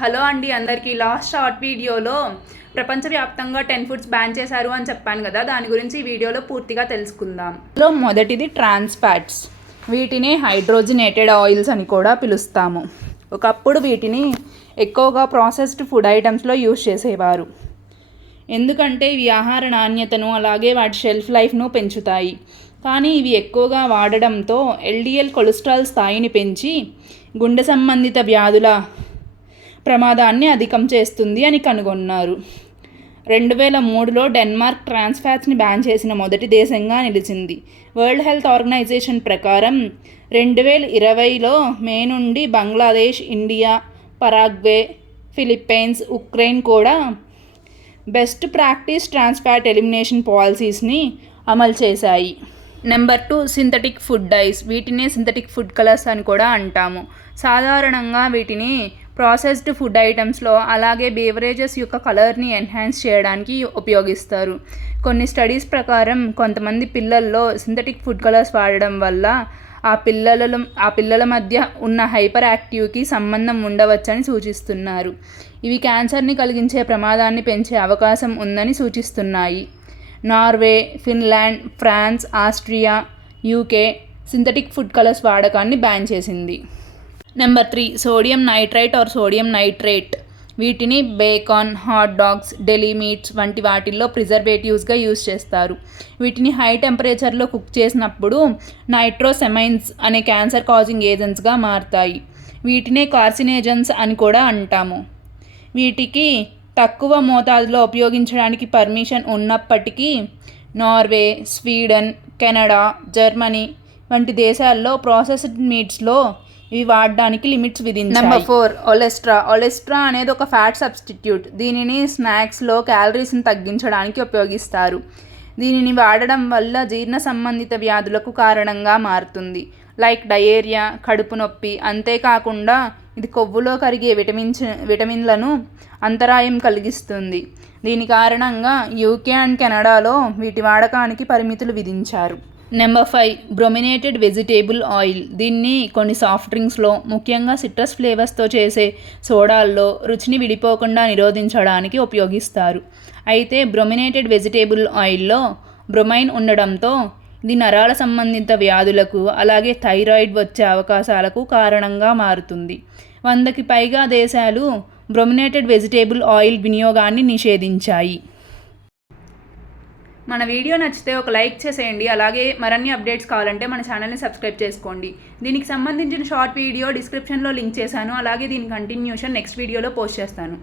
Hello అండి అందరికీ last short వీడియోలో ప్రపంచవ్యాప్తంగా టెన్ ఫుడ్స్ బ్యాన్ చేశారు అని చెప్పాను కదా దాని గురించి ఈ వీడియోలో పూర్తిగా తెలుసుకుందాం. లో మొదటిది ట్రాన్స్ ఫ్యాట్స్. వీటిని హైడ్రోజినేటెడ్ ఆయిల్స్ అని కూడా పిలుస్తాము. ఒకప్పుడు వీటిని ఎక్కువగా ప్రాసెస్డ్ ఫుడ్ ఐటమ్స్లో యూజ్ చేసేవారు. ఎందుకంటే ఇవి ఆహార నాణ్యతను అలాగే వాటి షెల్ఫ్ లైఫ్ను పెంచుతాయి. కానీ ఇవి ఎక్కువగా వాడడంతో ఎల్డిఎల్ కొలెస్ట్రాల్ స్థాయిని పెంచి గుండె సంబంధిత వ్యాధుల ప్రమాదాన్ని అధికం చేస్తుంది అని కనుగొన్నారు. రెండు వేల మూడులో డెన్మార్క్ ట్రాన్స్ ఫ్యాట్స్ని బ్యాన్ చేసిన మొదటి దేశంగా నిలిచింది. వరల్డ్ హెల్త్ ఆర్గనైజేషన్ ప్రకారం రెండు వేల ఇరవైలో మే నుండి Bangladesh India Paraguay Philippines Ukraine కూడా best practice trans fat elimination పాలసీస్ని అమలు చేశాయి. Number two synthetic food dyes. వీటినే సింథటిక్ ఫుడ్ కలర్స్ అని కూడా అంటాము. సాధారణంగా వీటిని ప్రాసెస్డ్ ఫుడ్ ఐటమ్స్లో అలాగే బేవరేజెస్ యొక్క కలర్ని ఎన్హాన్స్ చేయడానికి ఉపయోగిస్తారు. కొన్ని స్టడీస్ ప్రకారం కొంతమంది పిల్లల్లో సింథటిక్ ఫుడ్ కలర్స్ వాడడం వల్ల ఆ పిల్లల ఆ పిల్లల మధ్య ఉన్న హైపర్ యాక్టివ్కి సంబంధం ఉండవచ్చని సూచిస్తున్నారు. ఇవి క్యాన్సర్ని కలిగించే ప్రమాదాన్ని పెంచే అవకాశం ఉందని సూచిస్తున్నాయి. Norway Finland France Austria UK synthetic food colours వాడకాన్ని బ్యాన్ చేసింది. Number three sodium nitrite or sodium nitrate. వీటిని bacon hot dogs deli meats వంటి వాటిల్లో ప్రిజర్వేటివ్స్గా యూజ్ చేస్తారు. వీటిని హై టెంపరేచర్లో కుక్ చేసినప్పుడు నైట్రోసెమైన్స్ అనే క్యాన్సర్ కాజింగ్ ఏజెంట్స్గా మారుతాయి. వీటినే కార్సినేజన్స్ అని కూడా అంటాము. వీటికి తక్కువ మోతాదులో ఉపయోగించడానికి పర్మిషన్ ఉన్నప్పటికీ నార్వే స్వీడన్ కెనడా జర్మనీ వంటి దేశాల్లో ప్రాసెస్డ్ మీట్స్లో ఇవి వాడడానికి లిమిట్స్ విధించాయి. నెంబర్ ఫోర్ ఒలెస్ట్రా ఒలెస్ట్రా అనేది ఒక ఫ్యాట్ సబ్స్టిట్యూట్ దీనిని స్నాక్స్లో క్యాలరీస్ని తగ్గించడానికి ఉపయోగిస్తారు. దీనిని వాడడం వల్ల జీర్ణ సంబంధిత వ్యాధులకు కారణంగా మారుతుంది. లైక్ డయేరియా కడుపు నొప్పి అంతేకాకుండా ఇది కొవ్వులో కరిగే విటమిన్స్ విటమిన్లను అంతరాయం కలిగిస్తుంది. దీని కారణంగా యూకే అండ్ కెనడాలో వీటి వాడకానికి పరిమితులు విధించారు. Number five brominated vegetable oil దీన్ని కొన్ని సాఫ్ట్ డ్రింక్స్లో ముఖ్యంగా సిట్రస్ ఫ్లేవర్స్తో చేసే సోడాల్లో రుచిని విడిపోకుండా నిరోధించడానికి ఉపయోగిస్తారు. అయితే బ్రొమినేటెడ్ వెజిటేబుల్ ఆయిల్లో బ్రొమైన్ ఉండడంతో ఇది నరాల సంబంధిత వ్యాధులకు అలాగే థైరాయిడ్ వచ్చే అవకాశాలకు కారణంగా మారుతుంది. వందకి పైగా దేశాలు బ్రొమినేటెడ్ వెజిటేబుల్ ఆయిల్ వినియోగాన్ని నిషేధించాయి. మన వీడియో నచ్చితే ఒక లైక్ చేసేయండి. అలాగే మరిన్ని అప్డేట్స్ కావాలంటే మన ఛానల్ని సబ్స్క్రైబ్ చేసుకోండి. దీనికి సంబంధించిన షార్ట్ వీడియో డిస్క్రిప్షన్లో లింక్ చేశాను. అలాగే దీని కంటిన్యూషన్ నెక్స్ట్ వీడియోలో పోస్ట్ చేస్తాను.